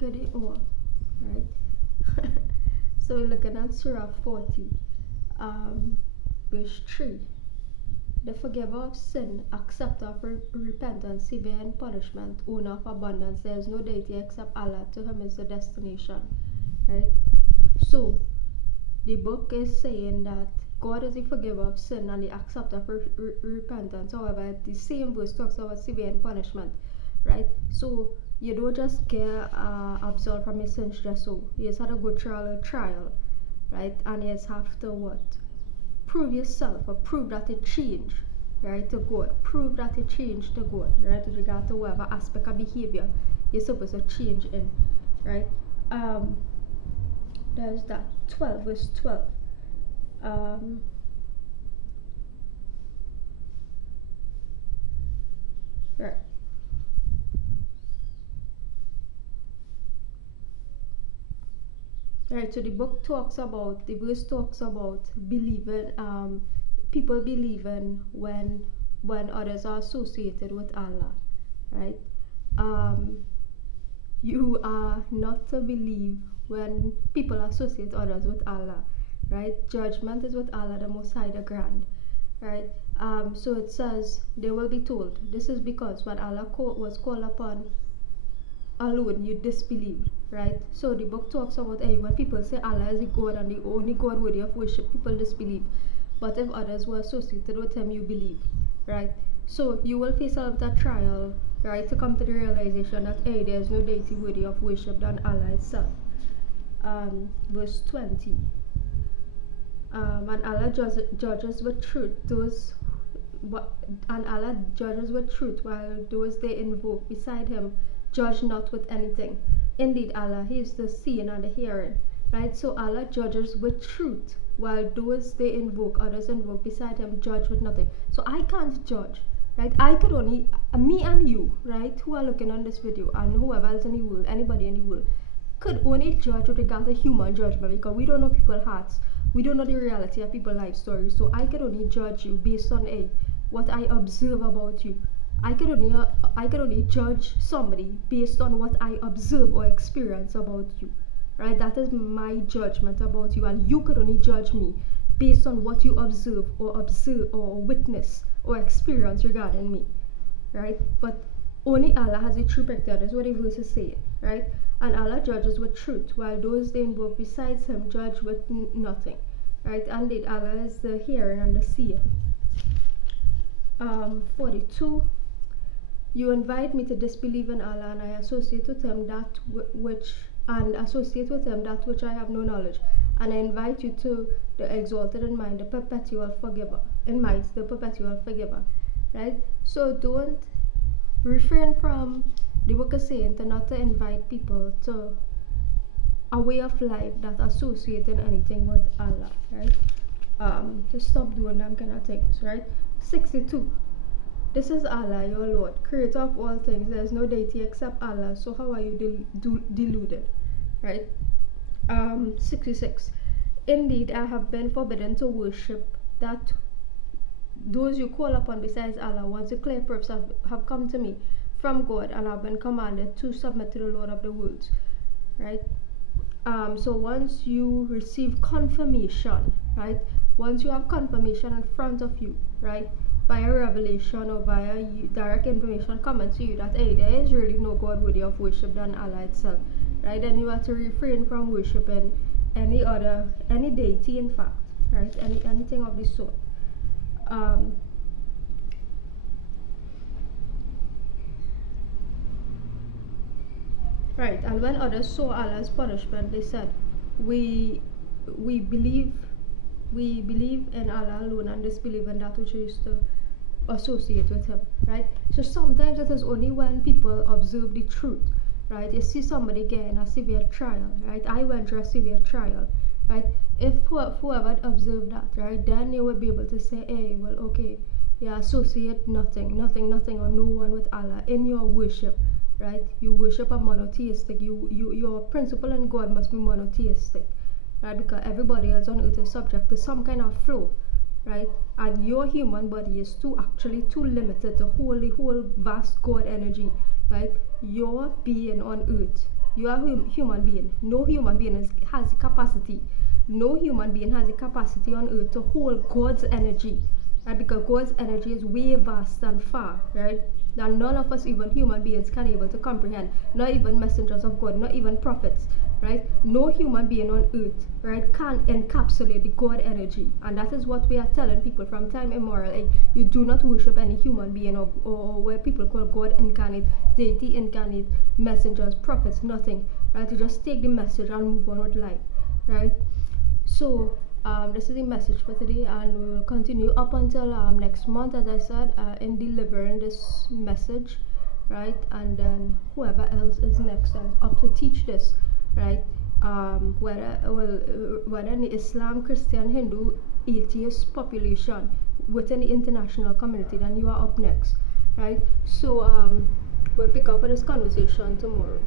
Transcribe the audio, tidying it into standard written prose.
Good day all, right? So we're looking at Surah 40, verse 3. The forgiver of sin, acceptor of repentance, severe in punishment, owner of abundance. There is no deity except Allah. To him is the destination, right? So the book is saying that God is the forgiver of sin and the acceptor of repentance. However, the same verse talks about severe in punishment, right? So you don't just get absolved from your sins just so. You just have to go through a trial, right? And you just have to what? Prove yourself or prove that it changed, right, to God. Prove that it changed to God, right, with regard to whatever aspect of behavior you're supposed to change in, right? There's that 12, verse 12. Right. Right, so the verse talks about believing, people believing when others are associated with Allah, right? You are not to believe when people associate others with Allah, right? Judgment is with Allah, the Most High, the Grand, right? So it says they will be told, this is because when Allah was called upon alone, you disbelieved, right? So the book talks about, hey, when people say Allah is the God and the only God worthy of worship, people disbelieve. But if others were associated with him, you believe, right? So you will face a trial, right, to come to the realization that, hey, there's no deity worthy of worship than Allah itself. Verse 20. And Allah judges with truth Allah judges with truth, while those they invoke beside him judge not with anything. Indeed, Allah, he is the seeing and the hearing, right? So Allah judges with truth, while those they invoke, others invoke beside him, judge with nothing. So I can't judge, right? I could only, me and you, right, who are looking on this video, and whoever else in the world, anybody in the world, could only judge with regard to human judgment, because we don't know people's hearts, we don't know the reality of people's life stories. So I could only judge you based on what I observe about you. I could only judge somebody based on what I observe or experience about you, right? That is my judgment about you, and you could only judge me based on what you observe or witness or experience regarding me, right? But only Allah has the true picture. That's what the verse is saying, right? And Allah judges with truth, while those they invoke besides him judge with nothing, right? Indeed, Allah is the hearing and the seeing. 42. You invite me to disbelieve in Allah, and I associate with him that which I have no knowledge, and I invite you to the exalted in mind, the perpetual forgiver. In might, the perpetual forgiver, right? So don't refrain from, the book is saying, to not to invite people to a way of life that associating anything with Allah, right? To stop doing them kind of things, right? 62. This is Allah, your Lord, creator of all things. There is no deity except Allah. So how are you deluded, right? 66. Indeed, I have been forbidden to worship that those you call upon besides Allah, once the clear proofs have come to me from God, and have been commanded to submit to the Lord of the worlds, right? So once you receive confirmation, right? Once you have confirmation in front of you, right? Via revelation or via direct information coming to you that, hey, there is really no God worthy of worship than Allah itself, right? Then you have to refrain from worshiping any deity, in fact, right? Anything of this sort. Right, and when others saw Allah's punishment, they said, we believe in Allah alone and disbelieve in that which is to associate with him, right? So sometimes it is only when people observe the truth, right? You see somebody getting a severe trial, right? I went through a severe trial, right? If whoever observed that, right, then you would be able to say, hey, well, okay, yeah, associate nothing or no one with Allah in your worship, right? You worship a monotheistic, your principle in God must be monotheistic, right? Because everybody else on earth is subject to some kind of flow, right? And your human body is too limited to hold the whole vast God energy, right? Your being on earth You are a human being. No human being has the capacity. No human being has the capacity on earth to hold God's energy, right? Because God's energy is way vast and far, right? That none of us, even human beings, can able to comprehend. Not even messengers of God, not even prophets, right? No human being on earth, right, can encapsulate the God energy. And that is what we are telling people from time immemorial. Like, you do not worship any human being or where people call God incarnate, deity incarnate, messengers, prophets, nothing. Right? You just take the message and move on with life. Right? So this is the message for today, and we will continue up until next month, as I said, in delivering this message, right? And then whoever else is next up to teach this, right? Whether in the Islam, Christian, Hindu, atheist population within the international community, then you are up next, right? So we'll pick up on this conversation tomorrow.